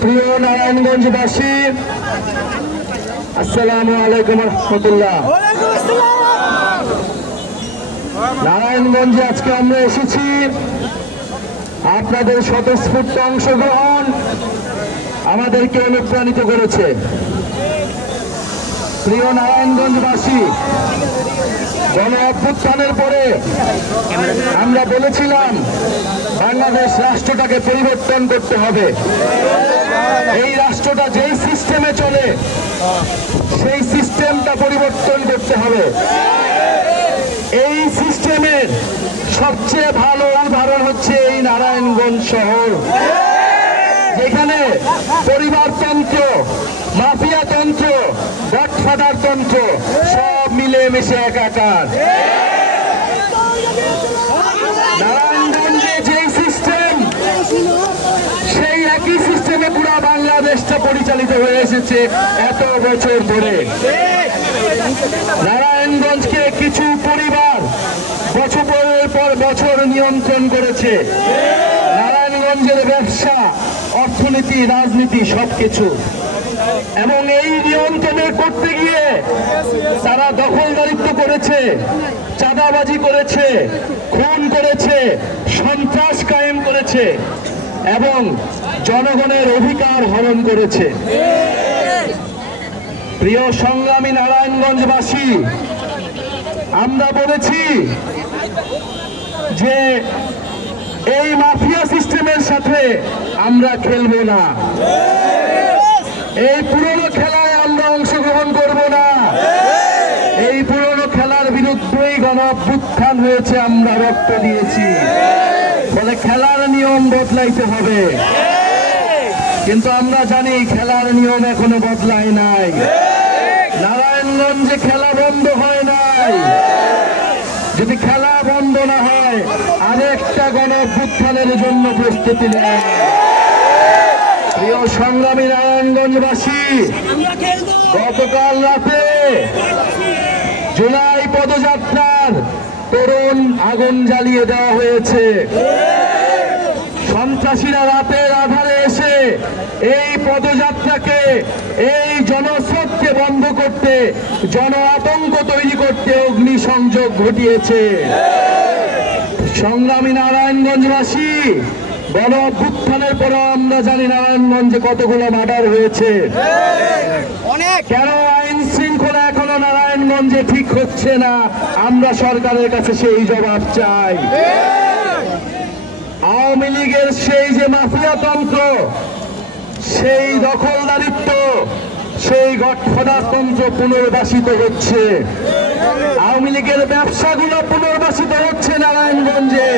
প্রিয় নারায়ণগঞ্জবাসী, আসসালামু আলাইকুম রহমতুল্লাহ। নারায়ণগঞ্জে আজকে আমরা এসেছি, আপনাদের স্বতঃস্ফূর্ত অংশগ্রহণ আমাদেরকে অনুপ্রাণিত করেছে। প্রিয় নারায়ণগঞ্জবাসী, গণ অভ্যুত্থানের পরে আমরা বলেছিলাম বাংলাদেশ রাষ্ট্রটাকে পরিবর্তন করতে হবে। এই রাষ্ট্রটা যেই সিস্টেমে চলে সেই সিস্টেমটা পরিবর্তন করতে হবে। এই সিস্টেমের সবচেয়ে ভালো উদাহরণ হচ্ছে এই নারায়ণগঞ্জ শহর, যেখানে পরিবারতন্ত্র, মাফিয়াতন্ত্র, গডফাদার তন্ত্র সব মিলেমিশে একাকার। নারায়ণগঞ্জে যে সিস্টেম, সেই একই সিস্টেমে পুরো বাংলাদেশটা পরিচালিত হয়ে এসেছে এত বছর ধরে। নারায়ণগঞ্জকে কিছু পরিবার বছরের পর বছর নিয়ন্ত্রণ করেছে। নারায়ণগঞ্জের ব্যবসা, অর্থনীতি, রাজনীতি সবকিছু, এবং এই নিয়ন্ত্রণে করতে গিয়ে তারা দখলদারিত্ব করেছে, চাঁদাবাজি করেছে, খুন করেছে, সন্ত্রাস কায়েম করেছে এবং জনগণের অধিকার হরণ করেছে। প্রিয় সংগ্রামী নারায়ণগঞ্জবাসী, আমরা বলেছি যে এই মাফিয়া সিস্টেমের সাথে আমরা খেলবো না, এই পুরনো খেলায় আমরা অংশগ্রহণ করব না। এই পুরনো খেলার বিরুদ্ধেই গণ অভ্যুত্থান হয়েছে, আমরা রক্ত দিয়েছি, ফলে খেলার নিয়ম বদলাইতে হবে। কিন্তু আমরা জানি খেলার নিয়ম এখনো বদলায় নাই। নারায়ণগঞ্জে খেলা বন্ধ হয় নাই। যদি খেলা বন্ধ না হয়, আরেকটা গণ অভ্যুত্থানের জন্য প্রস্তুতি নেয়। প্রিয় সংগ্রামী নারায়ণগঞ্জবাসী, গতকাল রাতে জুলাই পদযাত্রার তরুণ আগুন জ্বালিয়ে দেওয়া হয়েছে। সন্ত্রাসীরা রাতের আধারে এসে এই পদযাত্রাকে, এই জনস্রোতকে বন্ধ করতে, জন আতঙ্ক তৈরি করতে অগ্নিসংযোগ ঘটিয়েছে। সংগ্রামী নারায়ণগঞ্জবাসী, গণ অভ্যুত্থানের পর আমরা জানি নারায়ণগঞ্জে কতগুলো মার্ডার হয়েছে। কেন আইন শৃঙ্খলা এখনো নারায়ণগঞ্জে ঠিক হচ্ছে না? আমরা সরকারের কাছে সেই জবাব চাই। আওয়ামী লীগের সেই যে মাফিয়াতন্ত্র, সেই দখলদারিত্ব, সেই গডফাদার তন্ত্র পুনর্বাসিত হচ্ছে। আওয়ামী লীগের ব্যবসাগুলো পুনর্বাসিত হচ্ছে নারায়ণগঞ্জে।